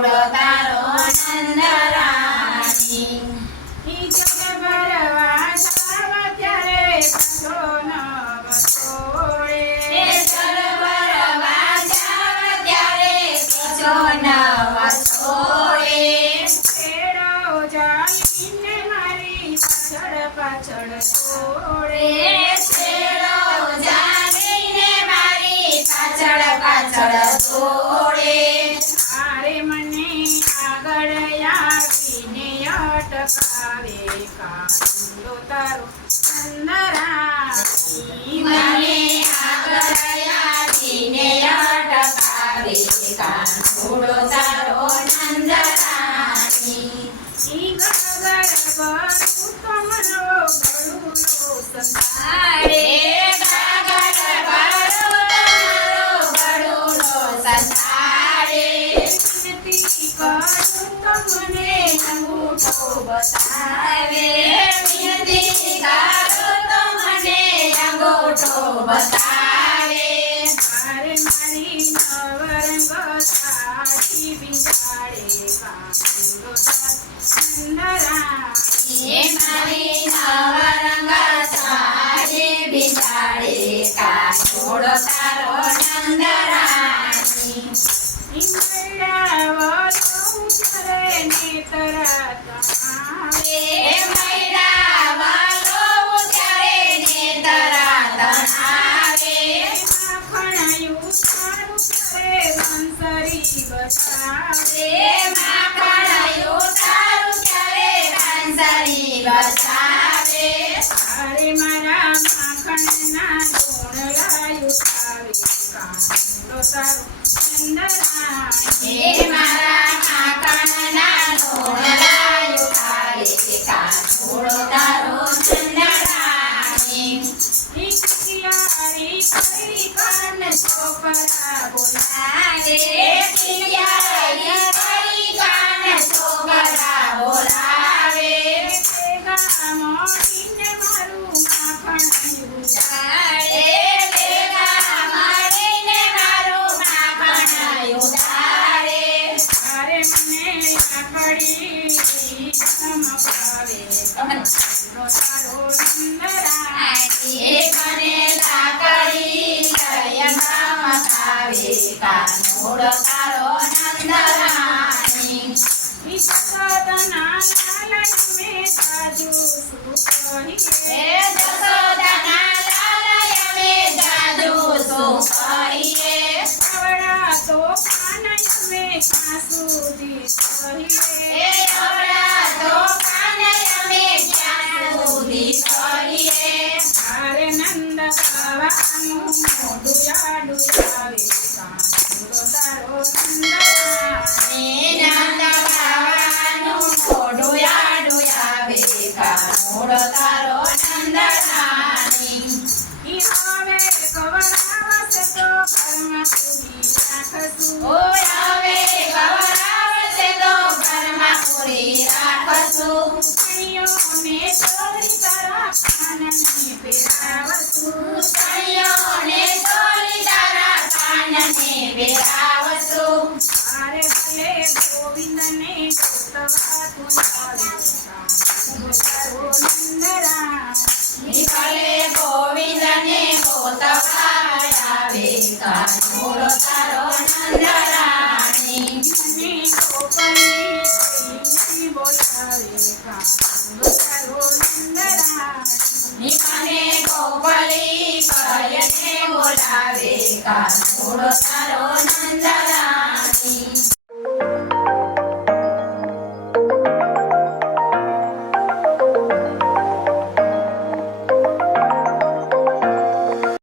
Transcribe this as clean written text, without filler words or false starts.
કાનુડો તારો નંદરાણી ઈ જગ ભરવા જાવ ત્યારે પાછો નવ છોડે એ જળ ભરવા જાવ ત્યારે પાછો નવ છોડે છેડો જાઈને મારી પાછળ પાછળ છોડે છેડો જાણીને મારી પાછળ પાછળ દોડે તારે મને આગળ આવીને અટકાવે કાનુડો તારો નંદરાણી મને આગળ આવીને અટકાવે કાનુડો તારો નંદરાણી ઈ ગગર કરું તમનો ગળુલો સંસારે ગાગર ભરો તમારો ગળુલો સંસારે વિનતી કરું તમને અંગૂઠો બતાવે વિનતી કરો તો મને અંગૂઠો બતાવે તારે મારી નવરંગ સાડી બિંદાડે કાનુડો નંદરાણી એ મારી નવરંગ સાડી બિચારે કાનુડો તારો નંદરાણી ઇન્દ્રિયાવલો ઉતરે નેતરત આવે એ મૈડા વાલો ઉતરે ને તરત આવે માખણાયું સારું કરે બંસરી બચાવે એ માખણાયું તારું કરે કાંસરી બચાવે અરે મારા માખણના ડોળલાયું આવે કાનુડો તારો નંદરાણી એ મારા માખણના ઢોળાયું તારે કાનુડો તારો નંદરાણી ઈકિયારી કરી કાન છોકરા બોલાવે પિયારી કરી કાન છોકરા બોલાવે ભેગા મળીને મારું માખણાયું તારે ભેગા મળીને મારું માખણાયું તારે અરે મને લાકડી ચમકાવે કાનુડો તારો નંદરાણી એ મને લાકડી લય ચમકાવે કાનુડો તારો નંદરાણી સદના લાલન મેં સાજુ સુખી હે જશોદાના લાલય મે જાદુ સુખઈએ આવડા તો કાનય મેં ક્યાં સુધી સહીએ એ આવડા તો કાનય મે ક્યાં સુધી સહીએ તારે નંદ ગાવાનું મોઢું યાડું આવે કાનુડો તારો નંદરાણી એ નંદ ગાવાનું મોઢું યાડું આવે કાનુડો તારો નંદરાણી ઈ હવે કવરાવશે તો ઘરમાં પૂરી રાખશું ઓય હવે ગવરાવશે તો ઘરમાં પૂરી રાખશું કણીઓને ચોરી તારા કાનને પહેરાવશું કળીઓને તોડી તારા કાનને પહેરાવશું તારે ભલે ગોવિંદને ગોતવા તું ચાલે તારો નંદરાણી નીકળે ગોવિંદને ગોતવા આવે કાનુડો તારો નંદરાણી મને ગોપની કહીને બોલાવે કાનુડો તારો નંદરાણી મને ગોપલી કયને બોલાવે કાનુડો તારો નંદરાણી